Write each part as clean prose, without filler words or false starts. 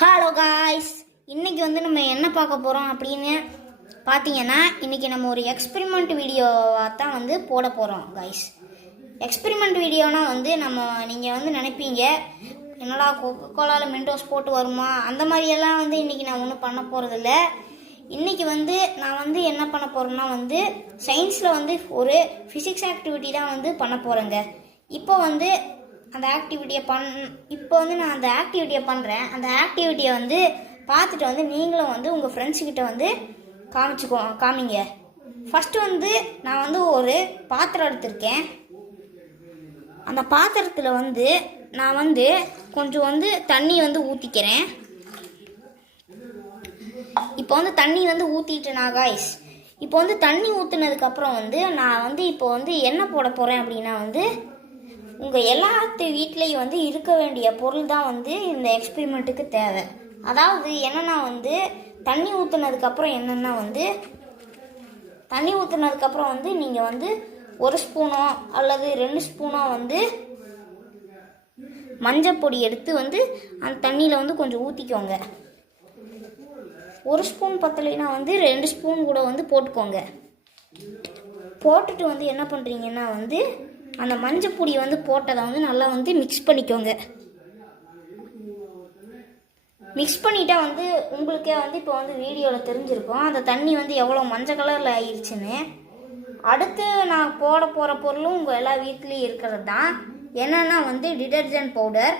Hello guys, இன்றைக்கி நம்ம என்ன பார்க்க போகிறோம் அப்படின்னு பார்த்தீங்கன்னா, இன்றைக்கி நம்ம ஒரு எக்ஸ்பெரிமெண்ட் வீடியோவாக தான் போட போகிறோம் காய்ஸ். எக்ஸ்பெரிமெண்ட் வீடியோனால் நீங்கள் நினைப்பீங்க, என்னடா கோலால் மென்டோஸ் போட்டு வருமா, அந்த மாதிரியெல்லாம் இன்றைக்கி நான் ஒன்றும் பண்ண போகிறதில்ல. இன்றைக்கி நான் என்ன பண்ண போகிறேன்னா சயின்ஸில் ஒரு ஃபிசிக்ஸ் ஆக்டிவிட்டி தான் பண்ண போகிறேங்க. இப்போ அந்த ஆக்டிவிட்டியை நான் அந்த ஆக்டிவிட்டியை பண்ணுறேன். அந்த ஆக்டிவிட்டியை பார்த்துட்டு நீங்களும் உங்கள் ஃப்ரெண்ட்ஸுக்கிட்ட காமிங்க. ஃபஸ்ட்டு நான் ஒரு பாத்திரம் எடுத்திருக்கேன். அந்த பாத்திரத்தில் நான் கொஞ்சம் தண்ணி ஊற்றிக்கிறேன். இப்போ தண்ணி ஊற்றிட்டேனா காய்ஸ். இப்போ தண்ணி ஊற்றுனதுக்கப்புறம் நான் இப்போ என்ன போட போகிறேன் அப்படின்னா உங்கள் எல்லாத்து வீட்லேயும் இருக்க வேண்டிய பொருள் தான் இந்த எக்ஸ்பெரிமெண்ட்டுக்கு தேவை. அதாவது என்னென்னா தண்ணி ஊற்றுனதுக்கப்புறம் என்னென்னா தண்ணி ஊற்றுனதுக்கப்புறம் நீங்கள் ஒரு ஸ்பூனோ அல்லது 2 ஸ்பூனோ மஞ்சள் பொடி எடுத்து அந்த தண்ணியில் கொஞ்சம் ஊற்றிக்கோங்க. 1 ஸ்பூன் பத்தலைன்னா 2 ஸ்பூன் கூட போட்டுக்கோங்க. போட்டுட்டு என்ன பண்ணுறீங்கன்னா அந்த மஞ்சள் பொடியை போட்டதை நல்லா மிக்ஸ் பண்ணிக்கோங்க. மிக்ஸ் பண்ணிட்டா உங்களுக்கே இப்போ வீடியோவில் தெரிஞ்சிருக்கும் அந்த தண்ணி எவ்வளோ மஞ்சள் கலரில் ஆயிடுச்சுன்னு. அடுத்து நான் போட போகிற பொருளும் உங்கள் எல்லா வீட்லேயும் இருக்கிறது தான். என்னென்னா டிடர்ஜென்ட் பவுடர்.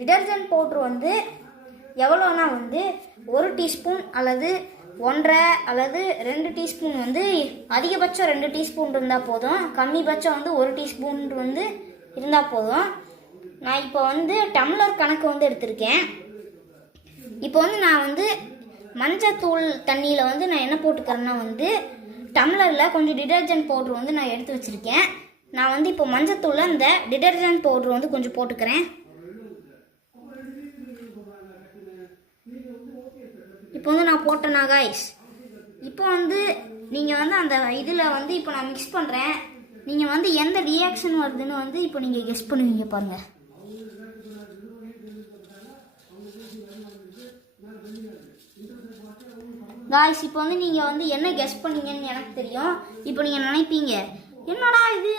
டிடர்ஜென்ட் பவுட்ரு எவ்வளோனா 1 டீஸ்பூன் அல்லது 1.5 அல்லது 2 டீஸ்பூன் அதிகபட்சம் 2 டீஸ்பூன் இருந்தால் போதும். கம்மிபட்சம் 1 டீஸ்பூன் இருந்தால் போதும். நான் இப்போ டம்ளர் கணக்கு எடுத்திருக்கேன். இப்போ நான் மஞ்சத்தூள் தண்ணியில் நான் என்ன போட்டுக்கிறேன்னா டம்ளரில் கொஞ்சம் டிடர்ஜென்ட் பவுட்ரு நான் எடுத்து வச்சுருக்கேன். நான் இப்போ மஞ்சத்தூளில் இந்த டிடர்ஜென்ட் பவுட்ரு கொஞ்சம் போட்டுக்கிறேன். இப்போ நான் போட்டேனா காய்ஸ். இப்போ நீங்கள் அந்த இதில் இப்போ நான் மிக்ஸ் பண்ணுறேன். நீங்கள் எந்த ரியாக்ஷன் வருதுன்னு இப்போ நீங்கள் கெஸ் பண்ணுவீங்க பாருங்கள். காய்ஸ், இப்போ நீங்கள் என்ன கெஸ் பண்ணீங்கன்னு எனக்கு தெரியும். இப்போ நீங்கள் நினைப்பீங்க, என்னடா இது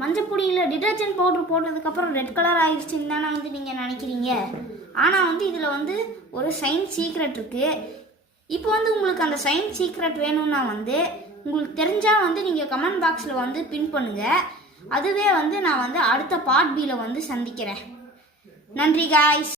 மஞ்சப்பொடியில் டிடர்ஜென்ட் பவுடர் போட்டதுக்கப்புறம் ரெட் கலர் ஆயிடுச்சுன்னு தானே நீங்கள் நினைக்கிறீங்க. ஆனால் இதில் ஒரு சயின்ஸ் சீக்ரெட் இருக்குது. இப்போ உங்களுக்கு அந்த சயின்ஸ் சீக்ரெட் வேணும்னா உங்களுக்கு தெரிஞ்சால் நீங்கள் கமெண்ட் பாக்ஸில் பின் பண்ணுங்கள். அதுவே நான் அடுத்த பார்ட் பியில் சந்திக்கிறேன். நன்றி காய்ஸ்.